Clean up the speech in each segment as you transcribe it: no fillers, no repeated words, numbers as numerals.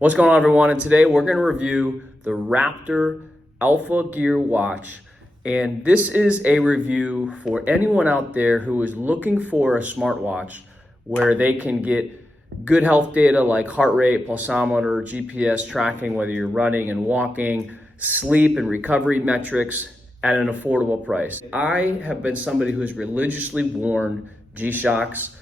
What's going on, everyone? And today we're going to review the Raptor ALPHAGEAR watch. And this is a review for anyone out there who is looking for a smartwatch where they can get good health data like heart rate, pulsometer, GPS tracking, whether you're running and walking, sleep and recovery metrics at an affordable price. I have been somebody who's religiously worn G-Shocks,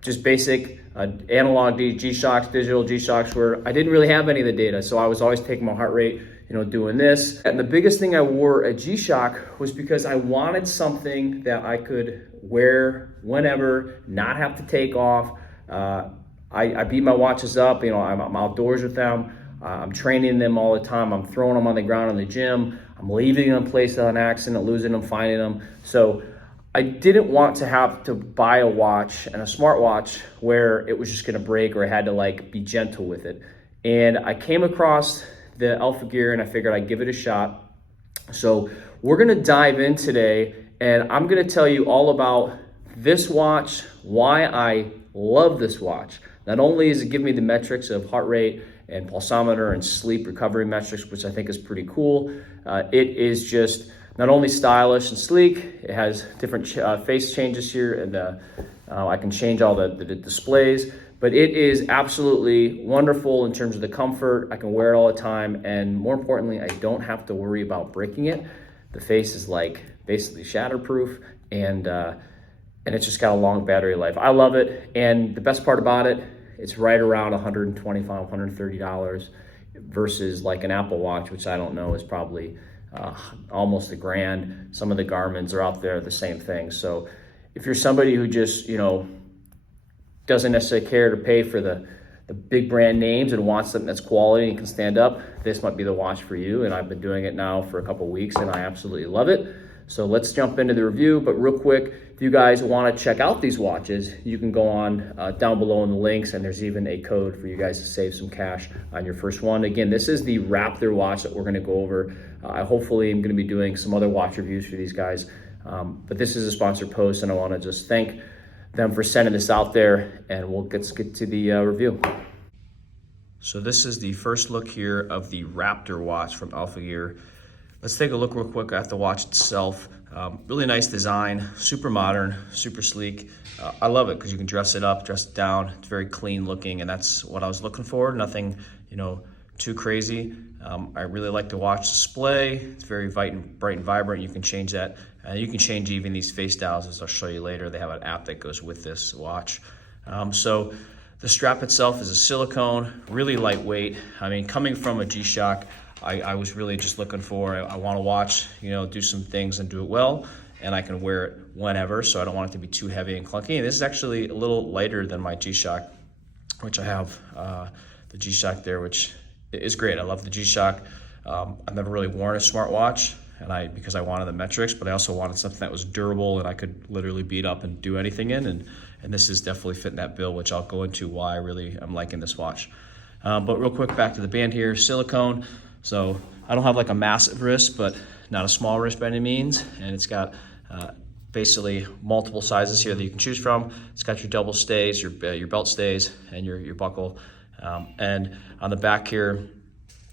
just basic analog G-Shocks, digital G-Shocks, where I didn't really have any of the data. So I was always taking my heart rate, doing this. And the biggest thing I wore a G-Shock was because I wanted something that I could wear whenever, not have to take off. I beat my watches up, I'm outdoors with them. I'm training them all the time. I'm throwing them on the ground in the gym. I'm leaving them placed on accident, losing them, finding them. So I didn't want to have to buy a watch and a smartwatch where it was just gonna break or I had to be gentle with it. And I came across the ALPHAGEAR and I figured I'd give it a shot. So we're gonna dive in today and I'm gonna tell you all about this watch, why I love this watch. Not only is it giving me the metrics of heart rate and pulsometer and sleep recovery metrics, which I think is pretty cool. It is just not only stylish and sleek, it has different face changes here, and I can change all the displays, but it is absolutely wonderful in terms of the comfort. I can wear it all the time, and more importantly, I don't have to worry about breaking it. The face is basically shatterproof, and it's just got a long battery life. I love it, and the best part about it, it's right around $125, $130 versus an Apple Watch, which I don't know is probably almost $1,000. Some of the Garmin's are out there, the same thing. So if you're somebody who just, doesn't necessarily care to pay for the big brand names and wants something that's quality and can stand up, this might be the watch for you. And I've been doing it now for a couple of weeks and I absolutely love it. So let's jump into the review, but real quick, if you guys want to check out these watches, you can go on down below in the links, and there's even a code for you guys to save some cash on your first one. Again, this is the Raptor watch that we're going to go over. I hopefully am going to be doing some other watch reviews for these guys, but this is a sponsored post, and I want to just thank them for sending this out there, and let's get to the review. So this is the first look here of the Raptor watch from ALPHAGEAR. Let's take a look real quick at the watch itself. Really nice design, super modern, super sleek. I love it because you can dress it up, dress it down. It's very clean looking, and that's what I was looking for. Nothing, too crazy. I really like the watch display. It's very bright and vibrant. You can change that. You can change even these face dials, as I'll show you later. They have an app that goes with this watch. So the strap itself is a silicone, really lightweight. I mean, coming from a G-Shock, I was really just looking for, I want to watch, do some things and do it well, and I can wear it whenever, so I don't want it to be too heavy and clunky. And this is actually a little lighter than my G-Shock, which I have the G-Shock there, which is great. I love the G-Shock. I've never really worn a smartwatch, because I wanted the metrics, but I also wanted something that was durable and I could literally beat up and do anything in, and this is definitely fitting that bill, which I'll go into why I really am liking this watch. But real quick, back to the band here, silicone. So I don't have a massive wrist, but not a small wrist by any means. And it's got basically multiple sizes here that you can choose from. It's got your double stays, your belt stays, and your buckle. And on the back here,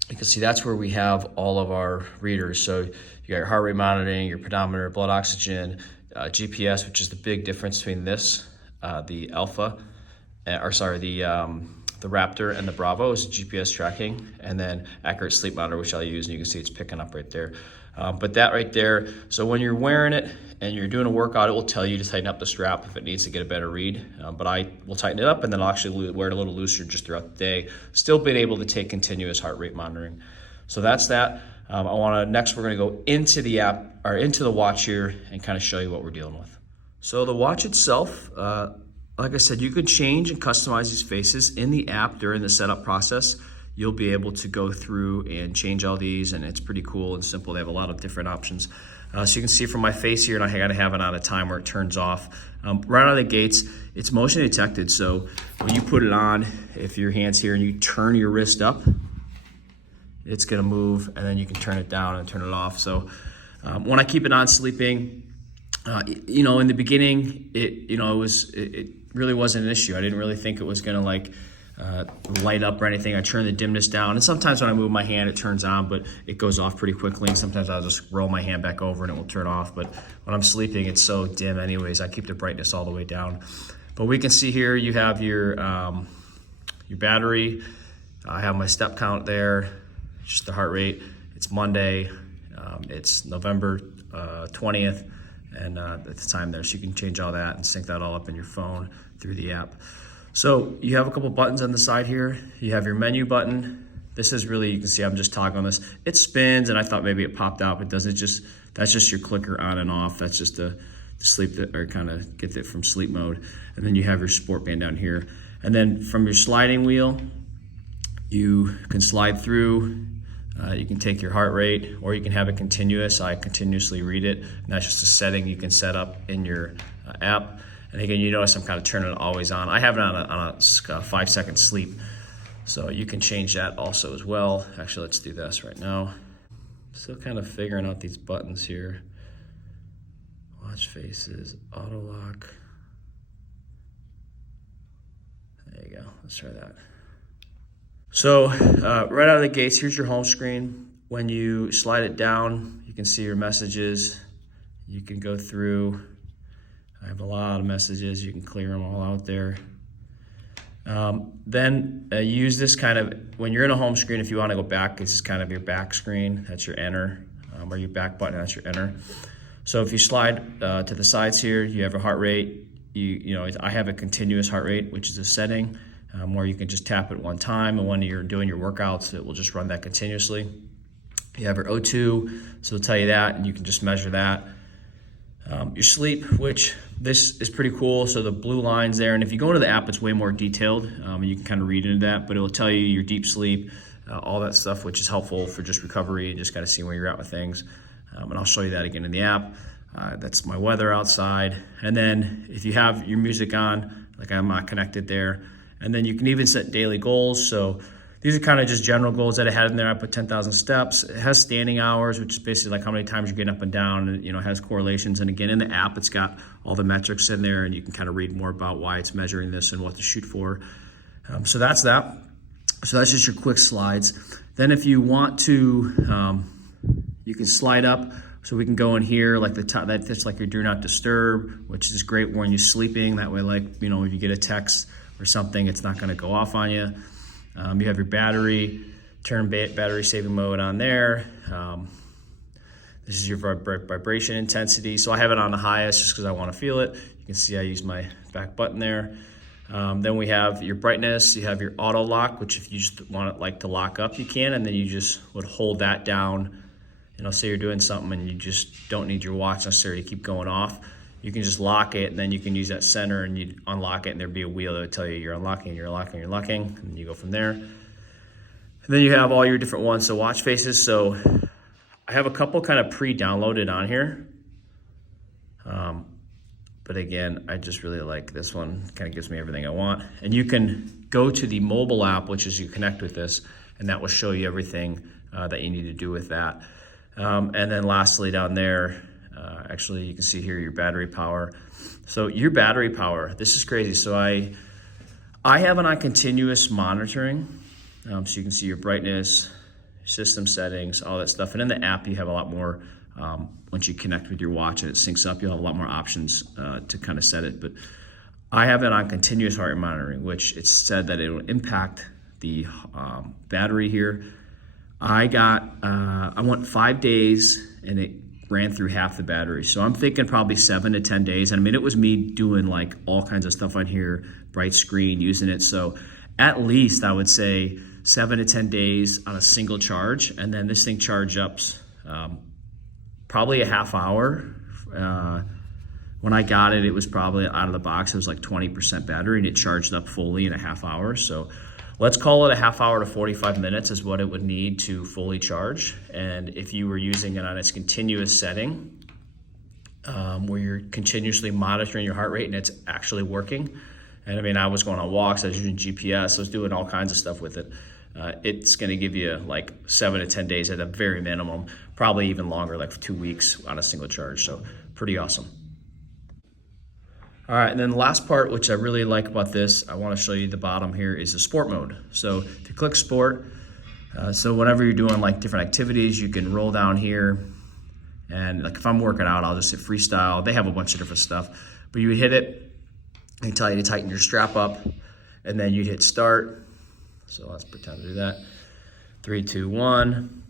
you can see that's where we have all of our readers. So you got your heart rate monitoring, your pedometer, blood oxygen, GPS, which is the big difference between this, the the Raptor and the Bravo is GPS tracking, and then accurate sleep monitor, which I'll use, and you can see it's picking up right there. But that right there, so when you're wearing it and you're doing a workout, it will tell you to tighten up the strap if it needs to get a better read. But I will tighten it up, and then I'll actually wear it a little looser just throughout the day, still being able to take continuous heart rate monitoring. So that's that. Next we're gonna go into the app, or into the watch here, and kind of show you what we're dealing with. So the watch itself, like I said, you could change and customize these faces in the app during the setup process. You'll be able to go through and change all these, and it's pretty cool and simple. They have a lot of different options. So you can see from my face here, and I gotta have it on a time where it turns off. Right out of the gates, it's motion detected. So when you put it on, if your hand's here and you turn your wrist up, it's gonna move, and then you can turn it down and turn it off. So when I keep it on sleeping, in the beginning, it really wasn't an issue. I didn't really think it was gonna light up or anything. I turn the dimness down, and sometimes when I move my hand it turns on, but it goes off pretty quickly, and sometimes I'll just roll my hand back over and it will turn off. But when I'm sleeping it's so dim anyways, I keep the brightness all the way down. But we can see here you have your battery. I have my step count there, just the heart rate. It's Monday, it's November 20th, and at the time there, so you can change all that and sync that all up in your phone through the app. So you have a couple buttons on the side here. You have your menu button. This is really, you can see I'm just toggling this. It spins, and I thought maybe it popped out, but it doesn't. That's just your clicker on and off. That's just the sleep, or kind of get it from sleep mode. And then you have your sport band down here. And then from your sliding wheel, you can slide through. You can take your heart rate, or you can have it continuous. I continuously read it, and that's just a setting you can set up in your app. And again, you notice I'm kind of turning it always on. I have it on a 5-second sleep, so you can change that also as well. Actually, let's do this right now. Still kind of figuring out these buttons here. Watch faces, auto lock. There you go, let's try that. So right out of the gates, here's your home screen. When you slide it down, you can see your messages. You can go through. I have a lot of messages. You can clear them all out there. Then use this kind of, when you're in a home screen, if you want to go back, this is kind of your back screen. That's your enter, or your back button, that's your enter. So if you slide to the sides here, you have a heart rate. You know, I have a continuous heart rate, which is a setting where you can just tap it one time, and when you're doing your workouts, it will just run that continuously. You have your O2, so it'll tell you that, and you can just measure that. Your sleep, which this is pretty cool. So the blue lines there, and if you go into the app, it's way more detailed, and you can kind of read into that, but it will tell you your deep sleep, all that stuff, which is helpful for just recovery and just kind of see where you're at with things. And I'll show you that again in the app. That's my weather outside. And then if you have your music on, like I'm not connected there, and then you can even set daily goals. So these are kind of just general goals that I had in there. I put 10,000 steps. It has standing hours, which is basically like how many times you're getting up and down, and it has correlations. And again, in the app, it's got all the metrics in there, and you can kind of read more about why it's measuring this and what to shoot for. So that's that. So that's just your quick slides. Then if you want to, you can slide up. So we can go in here, like the top, that's like your do not disturb, which is great when you're sleeping. That way, like, if you get a text or something, it's not gonna go off on you. You have your battery, turn battery saving mode on there. This is your vibration intensity. So I have it on the highest just because I want to feel it. You can see I use my back button there. Then we have your brightness. You have your auto lock, which if you just want it like to lock up, you can, and then you just would hold that down. Say you're doing something and you just don't need your watch necessarily to keep going off. You can just lock it, and then you can use that center and you unlock it, and there'd be a wheel that would tell you you're unlocking, you're locking, you're locking, and you go from there. And then you have all your different ones, so watch faces. So I have a couple kind of pre-downloaded on here. But again, I just really like this one. Kind of gives me everything I want. And you can go to the mobile app, which is you connect with this, and that will show you everything that you need to do with that. And then lastly down there, actually you can see here your battery power. So your battery power, this is crazy. So I have it on continuous monitoring. So you can see your brightness, system settings, all that stuff. And in the app, you have a lot more, once you connect with your watch and it syncs up, you'll have a lot more options to kind of set it. But I have it on continuous heart rate monitoring, which it's said that it will impact the battery here. I went 5 days and it ran through half the battery. So I'm thinking probably 7 to 10 days. And I mean, it was me doing like all kinds of stuff on here, bright screen, using it. So at least I would say 7 to 10 days on a single charge. And then this thing charged up probably a half hour. When I got it, it was probably out of the box, it was like 20% battery, and it charged up fully in a half hour. So let's call it a half hour to 45 minutes is what it would need to fully charge. And if you were using it on its continuous setting, where you're continuously monitoring your heart rate and it's actually working. And I mean, I was going on walks, I was using GPS, I was doing all kinds of stuff with it. It's gonna give you like 7 to 10 days at a very minimum, probably even longer, like 2 weeks on a single charge. So pretty awesome. All right, and then the last part, which I really like about this, I want to show you the bottom here, is the sport mode. So if you click sport, so whenever you're doing like different activities, you can roll down here, and like if I'm working out, I'll just hit freestyle. They have a bunch of different stuff, but you would hit it, they tell you to tighten your strap up, and then you hit start. So let's pretend to do that. 3, 2, 1.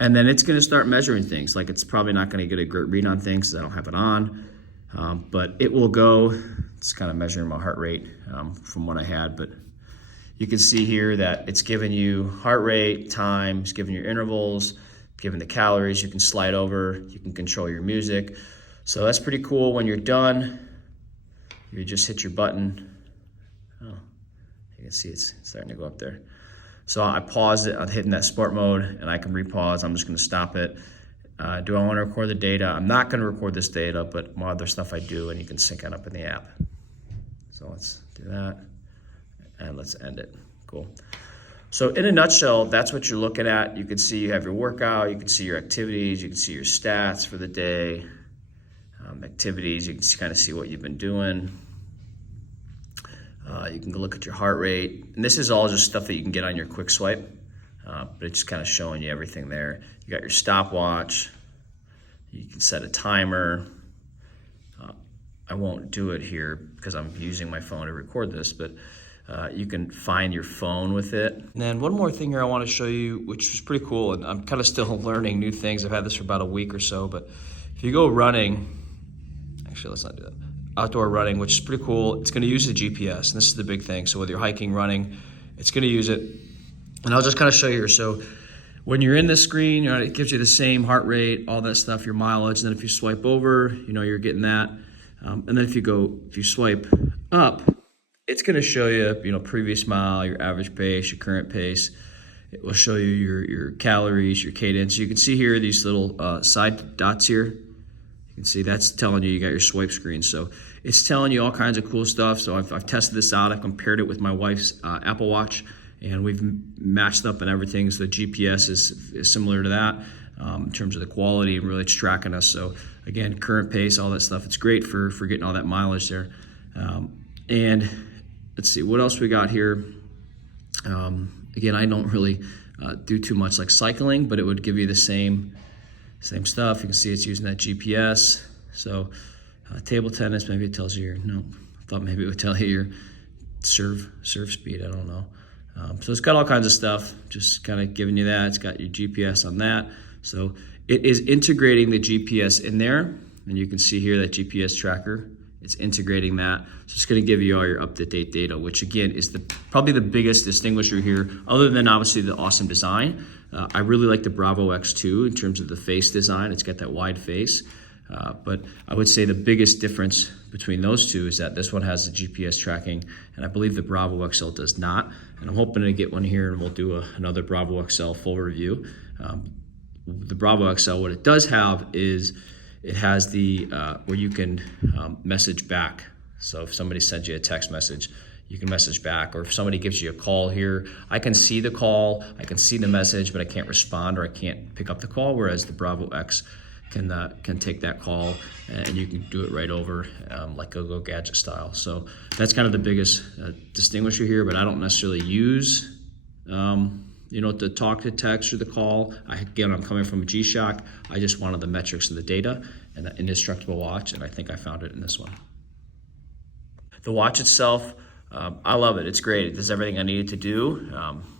And then it's gonna start measuring things. Like it's probably not gonna get a great read on things because I don't have it on, but it will go, it's kind of measuring my heart rate from what I had, but you can see here that it's giving you heart rate, time, it's giving you intervals, giving the calories. You can slide over, you can control your music. So that's pretty cool. When you're done, you just hit your button. Oh, you can see it's starting to go up there. So I pause it, I'm hitting that sport mode, and I can repause. I'm just gonna stop it. Do I wanna record the data? I'm not gonna record this data, but more other stuff I do, and you can sync it up in the app. So let's do that. And let's end it. Cool. So in a nutshell, that's what you're looking at. You can see you have your workout, you can see your activities, you can see your stats for the day, activities, you can kind of see what you've been doing. You can look at your heart rate. And this is all just stuff that you can get on your quick swipe, but it's just kind of showing you everything there. You got your stopwatch, you can set a timer. I won't do it here because I'm using my phone to record this, but you can find your phone with it. And then one more thing here I want to show you, which is pretty cool, and I'm kind of still learning new things. I've had this for about a week or so, but if you go running, actually let's not do that. Outdoor running, which is pretty cool, it's going to use the GPS, and this is the big thing. So whether you're hiking, running, it's going to use it. And I'll just kind of show you here. So when you're in this screen, it gives you the same heart rate, all that stuff, your mileage. And then if you swipe over, you're getting that. And then if you swipe up, it's going to show you, previous mile, your average pace, your current pace. It will show you your calories, your cadence. You can see here these little side dots here. You can see that's telling you got your swipe screen. So it's telling you all kinds of cool stuff. So I've tested this out. I compared it with my wife's Apple Watch, and we've matched up and everything. So the GPS is similar to that in terms of the quality, and really it's tracking us. So again, current pace, all that stuff. It's great for getting all that mileage there. And let's see, what else we got here? Again, I don't really do too much like cycling, but it would give you the same stuff. You can see it's using that GPS. So table tennis, maybe it tells you I thought maybe it would tell you your serve speed, I don't know. So it's got all kinds of stuff, just kind of giving you that. It's got your GPS on that. So it is integrating the GPS in there, and you can see here that GPS tracker. It's integrating that. So it's going to give you all your up-to-date data, which again is probably the biggest distinguisher here, other than obviously the awesome design. I really like the Bravo X2 in terms of the face design. It's got that wide face. But I would say the biggest difference between those two is that this one has the GPS tracking, and I believe the Bravo XL does not. And I'm hoping to get one here, and we'll do another Bravo XL full review. The Bravo XL, what it does have is it has the where you can message back. So if somebody sends you a text message, you can message back, or if somebody gives you a call here, I can see the call, I can see the message, but I can't respond or I can't pick up the call, whereas the Bravo X can take that call and you can do it right over like a Go Gadget style. So that's kind of the biggest distinguisher here, but I don't necessarily use to talk to text or the call. Again, I'm coming from a G-Shock. I just wanted the metrics and the data and the indestructible watch, and I think I found it in this one. The watch itself, I love it. It's great. It does everything I need it to do.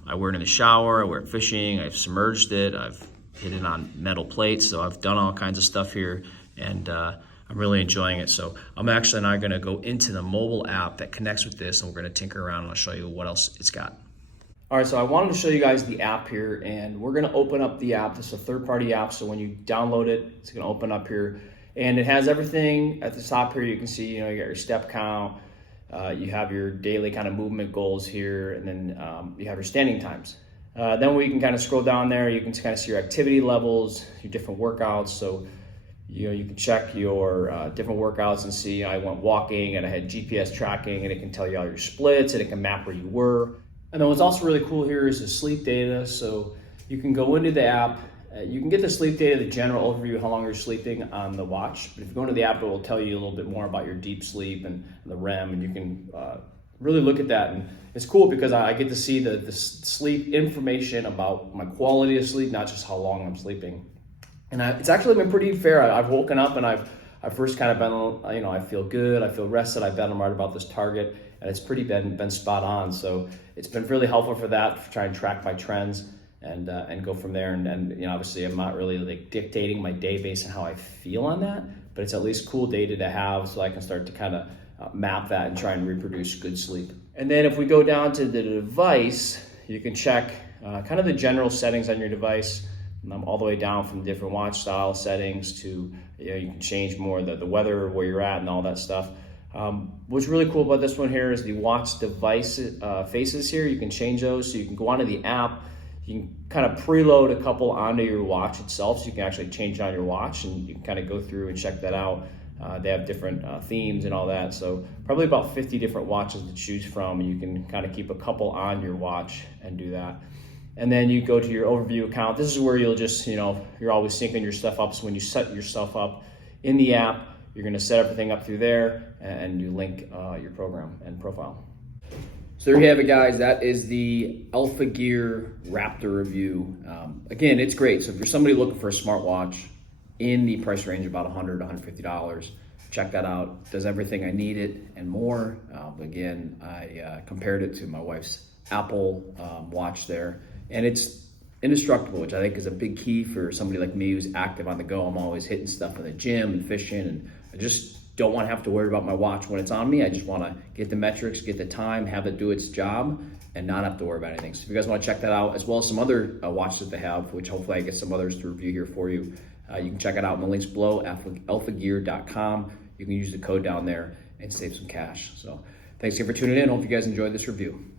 I wear it in the shower, I wear it fishing, I've submerged it, I've hit it on metal plates, so I've done all kinds of stuff here, and I'm really enjoying it. So I'm actually now gonna go into the mobile app that connects with this, and we're gonna tinker around and I'll show you what else it's got. All right, so I wanted to show you guys the app here, and we're gonna open up the app. This is a third-party app, so when you download it, it's gonna open up here, and it has everything at the top here. You can see, you got your step count, you have your daily kind of movement goals here, and then you have your standing times. Then we can kind of scroll down there, you can kind of see your activity levels, your different workouts. So you can check your different workouts and see I went walking and I had GPS tracking, and it can tell you all your splits, and it can map where you were. And then what's also really cool here is the sleep data. So you can go into the app You can get the sleep data, the general overview of how long you're sleeping on the watch, but if you go into the app, it will tell you a little bit more about your deep sleep and the REM, and you can really look at that. And it's cool because I get to see the sleep information about my quality of sleep, not just how long I'm sleeping. And it's actually been pretty fair. I've woken up and I've first kind of been, I feel good, I feel rested, I bet I'm right about this target, and it's pretty been spot on. So it's been really helpful for that, to try and track my trends and go from there. And obviously I'm not really like dictating my day based on how I feel on that, but it's at least cool data to have so I can start to kind of map that and try and reproduce good sleep. And then if we go down to the device, you can check kind of the general settings on your device, all the way down from different watch style settings to, you can change more the weather, where you're at, and all that stuff. What's really cool about this one here is the watch device faces here. You can change those, so you can go onto the app, you can kind of preload a couple onto your watch itself, so you can actually change on your watch, and you can kind of go through and check that out. They have different themes and all that, so probably about 50 different watches to choose from, and you can kind of keep a couple on your watch and do that. And then you go to your overview account. This is where you'll just, you're always syncing your stuff up, so when you set your stuff up in the app, you're going to set everything up through there, and you link your program and profile. So there you have it, guys. That is the ALPHAGEAR Raptor review. Again, it's great. So if you're somebody looking for a smartwatch in the price range of about $100 to $150, check that out. Does everything I needed and more. Again, I compared it to my wife's Apple watch there, and it's indestructible, which I think is a big key for somebody like me who's active on the go. I'm always hitting stuff in the gym and fishing, and I just don't want to have to worry about my watch when it's on me. I just want to get the metrics, get the time, have it do its job, and not have to worry about anything. So if you guys want to check that out, as well as some other watches that they have, which hopefully I get some others to review here for you, you can check it out in the links below, alphagear.com. You can use the code down there and save some cash. So thanks again for tuning in. Hope you guys enjoyed this review.